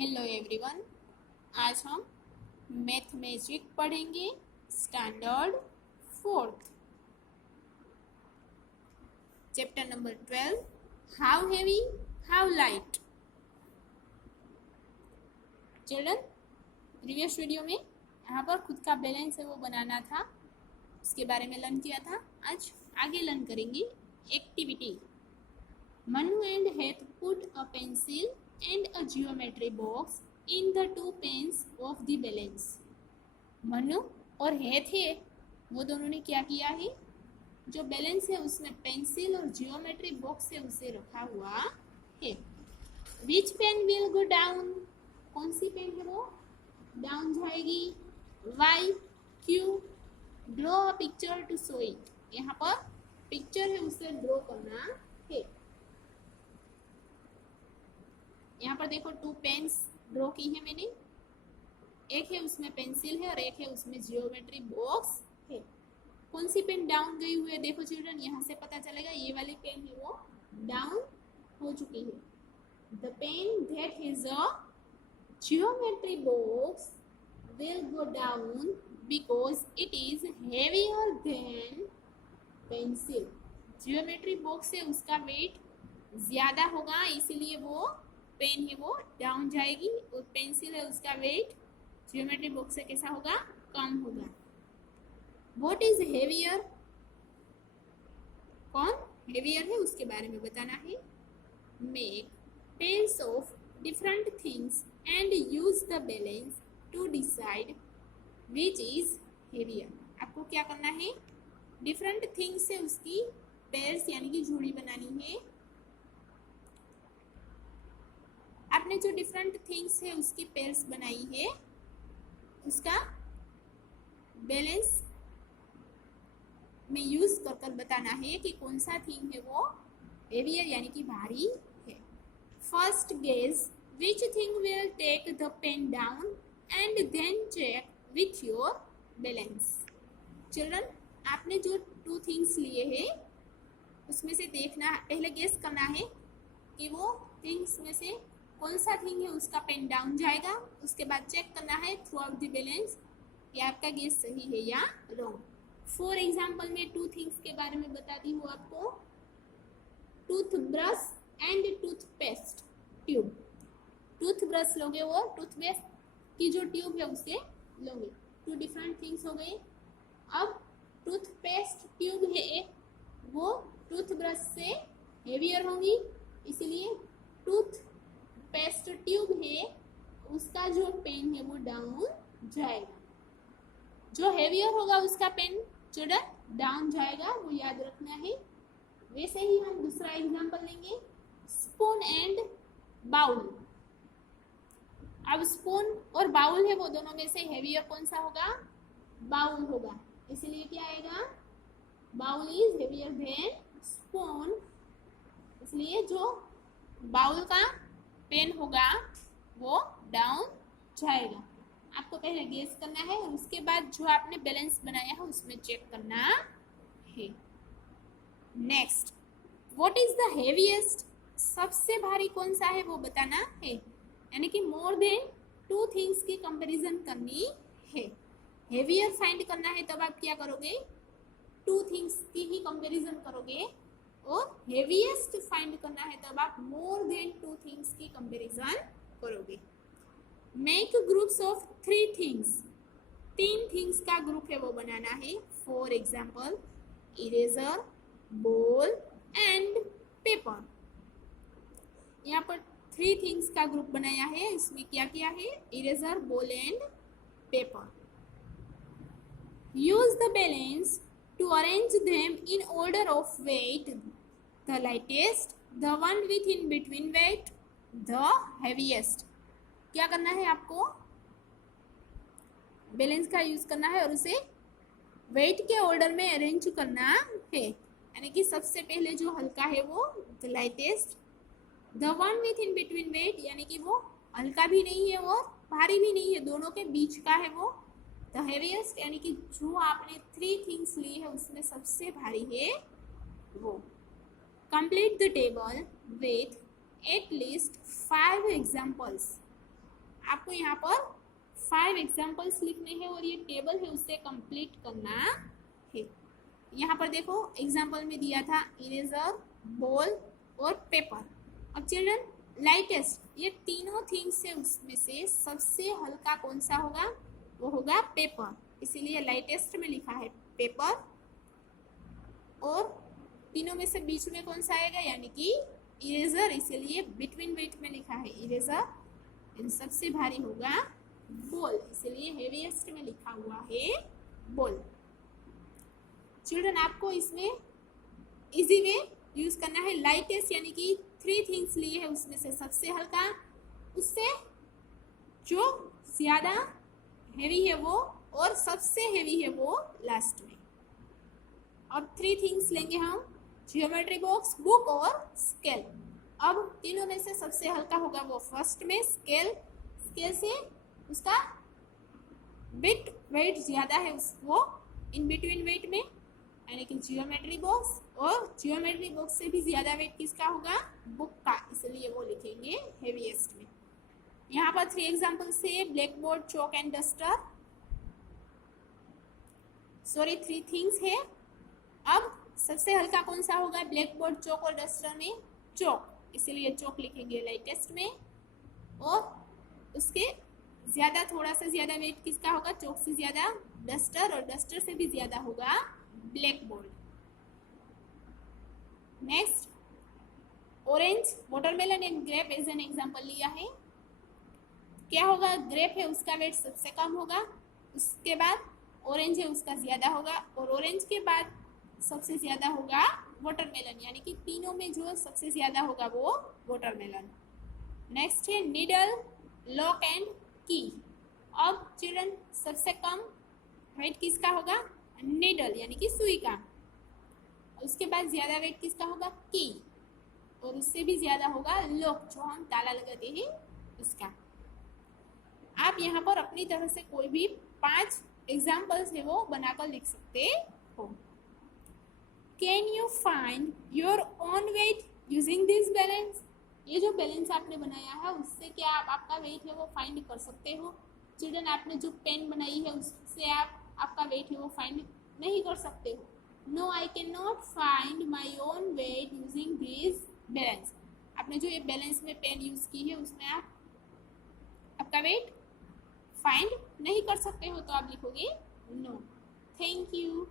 Hello everyone. आज हम math magic पढ़ेंगे standard fourth, chapter number 12, how heavy how light. Children, previous video में यहाँ पर खुद का बैलेंस है वो बनाना था, उसके बारे में लर्न किया था। आज आगे लर्न करेंगे activity. Manu and Heath put a pencil and a geometry box in the two pens of the balance. Manu और हेथ है वो दोनों ने क्या किया है, जो बैलेंस है उसमें पेंसिल और जियोमेट्री बॉक्स है उसे रखा हुआ है। Which pen will go down? कौन सी पेन है वो डाउन जाएगी? Y, Q. Draw a picture to show it. यहाँ पर पिक्चर है उसे ड्रॉ करना है। यहाँ पर देखो टू पेन्स ड्रॉ की है मैंने, एक है उसमें पेंसिल है और एक है उसमें जियोमेट्री बॉक्स है। कौन सी पेन डाउन गई हुई है देखो चिल्ड्रन, यहाँ से पता चलेगा ये वाली पेन है वो डाउन हो चुकी है। The pan that has a geometry box will go down because it is heavier than pencil. Geometry box है उसका वेट ज्यादा होगा, इसीलिए वो पेन है वो डाउन जाएगी, और पेंसिल है उसका वेट जियोमेट्री बॉक्स से कैसा होगा, कम होगा। What is heavier? कौन हेवियर है उसके बारे में बताना है। Make pans of different things and use the balance to decide which is heavier. आपको क्या करना है, डिफरेंट थिंग्स से उसकी पेयर्स यानी कि जोड़ी बनानी है। आपने जो डिफरेंट थिंग्स है उसकी पेयर्स बनाई है, उसका बैलेंस में यूज कर कर बताना है कि कौन सा थिंग है वो हेवियर यानी कि भारी है। First guess which thing will take the pan down and then check with your balance. Children, आपने जो टू थिंग्स लिए हैं उसमें से देखना, पहले गेस करना है कि वो थिंग्स में से कौन सा थिंग है उसका पेन डाउन जाएगा, उसके बाद चेक करना है थ्रू आउट द बैलेंस कि आपका गेस सही है या रॉन्ग। फॉर एग्जाम्पल मैं टू थिंग्स के बारे में बताती हूँ आपको। Tooth brush and toothpaste tube. Tooth brush लोगे वो टूथपेस्ट की जो ट्यूब है उसे लोगे, टू डिफरेंट थिंग्स हो गए। अब टूथपेस्ट ट्यूब है वो टूथ ब्रश से हेवियर होंगी, इसीलिए टूथ पेस्ट ट्यूब है उसका जो पेन है वो डाउन जाएगा। जो हेवियर होगा उसका पेन चिल्ड्रन डाउन जाएगा, वो याद रखना है। वैसे ही हम दूसरा एग्जांपल लेंगे, स्पून एंड बाउल। अब स्पून और बाउल है वो दोनों में से हेवियर कौन सा होगा, बाउल होगा, इसलिए क्या आएगा, bowl is heavier than spoon, इसलिए जो बाउल का पेन होगा वो डाउन जाएगा। आपको पहले गेस करना है और उसके बाद जो आपने बैलेंस बनाया है उसमें चेक करना है। Next, what is the heaviest? सबसे भारी कौन सा है वो बताना है, यानी कि मोर देन टू थिंग्स की कंपैरिजन करनी है। हेवियर फाइंड करना है तब आप क्या करोगे, टू थिंग्स की ही कंपैरिजन करोगे, और हेवीएस्ट फाइंड करना है तब आप मोर देन टू थिंग्स की कंपैरिजन करोगे। Make groups of three things. तीन थिंग्स का ग्रुप है वो बनाना है। For example eraser, ball and paper. यहाँ पर थ्री थिंग्स का ग्रुप बनाया है, इसमें क्या किया है, eraser, ball and paper. Use the balance to arrange them in order of weight, the lightest, the one with in between weight, the heaviest। क्या करना है आपको, बैलेंस का यूज करना है और उसे वेट के ऑर्डर में अरेंज करना है, यानी कि सबसे पहले जो हल्का है वो the lightest, the one with in between weight यानी कि वो हल्का भी नहीं है और भारी भी नहीं है, दोनों के बीच का है वो द हेवीएस्ट, यानी कि जो आपने थ्री थिंग्स ली है उसमें सबसे भारी है वो। Complete the table with at least 5 examples. आपको यहाँ पर 5 एग्जाम्पल्स लिखने हैं और ये टेबल है उससे कंप्लीट करना है। यहाँ पर देखो एग्जाम्पल में दिया था इरेजर, बॉल और पेपर। अब चिल्ड्रन लाइटेस्ट, ये तीनों थिंग्स है उसमें से सबसे हल्का कौन सा होगा, वो होगा पेपर, इसीलिए लाइटेस्ट में लिखा है पेपर। और तीनों में से बीच में कौन सा आएगा, यानी कि इरेजर, इसीलिए बिटवीन वेट में लिखा है इरेजर। इन सबसे भारी होगा बॉल, इसीलिए हेवीएस्ट में लिखा हुआ है बॉल। चिल्ड्रन आपको इसमें इजी वे यूज करना है। लाइटेस्ट यानी कि 3 थिंग्स लिए है, उसमें से सबसे हल्का, उससे जो ज्यादा हेवी है वो, और सबसे हेवी है वो लास्ट में। अब 3 थिंग्स लेंगे हम, ज्योमेट्री बॉक्स, बुक और स्केल। अब तीनों में से सबसे हल्का होगा वो फर्स्ट में स्केल, स्केल से उसका बिट वेट ज्यादा है वो इन बिटवीन वेट में, यानी कि जियोमेट्री बॉक्स, और जियोमेट्री बॉक्स से भी ज्यादा वेट किसका होगा, बुक का, इसलिए वो लिखेंगे हेवीएस्ट में। यहाँ पर 3 एग्जाम्पल्स है, black board, chalk and duster. Sorry 3 things है। अब सबसे हल्का कौन सा होगा, ब्लैक बोर्ड, चौक और डस्टर में चौक, इसीलिए चौक लिखेंगे लाइटेस्ट में। और उसके ज्यादा, थोड़ा सा ज्यादा वेट किसका होगा, चौक से ज्यादा डस्टर, और डस्टर से भी ज्यादा होगा blackboard. Next orange, watermelon and grape as an example लिया है। क्या होगा, ग्रेप है उसका वेट सबसे कम होगा, उसके बाद ऑरेंज है उसका ज्यादा होगा, और ऑरेंज के बाद सबसे ज्यादा होगा वाटरमेलन, यानी कि तीनों में जो सबसे ज्यादा होगा वो वाटरमेलन। नेक्स्ट है नीडल, लॉक एंड की। अब चिल्ड्रन सबसे कम वेट किसका होगा, नीडल यानी कि सुई का, उसके बाद ज्यादा वेट किसका होगा, की, और उससे भी ज्यादा होगा लॉक, जो हम ताला लगाते हैं उसका। आप यहाँ पर अपनी तरह से कोई भी 5 एग्जाम्पल्स है वो बनाकर लिख सकते हो। Can you find your own weight using this balance. ये जो बैलेंस आपने बनाया है उससे क्या आप आपका वेट है वो फाइंड कर सकते हो। चिल्ड्रन आपने जो पेन बनाई है उससे आप आपका वेट है वो फाइंड नहीं कर सकते हो। No I can not find my own weight using this balance. आपने जो ये बैलेंस में पेन यूज की है उसमें आप आपका वेट फाइंड नहीं कर सकते हो, तो आप लिखोगे नो। Thank you.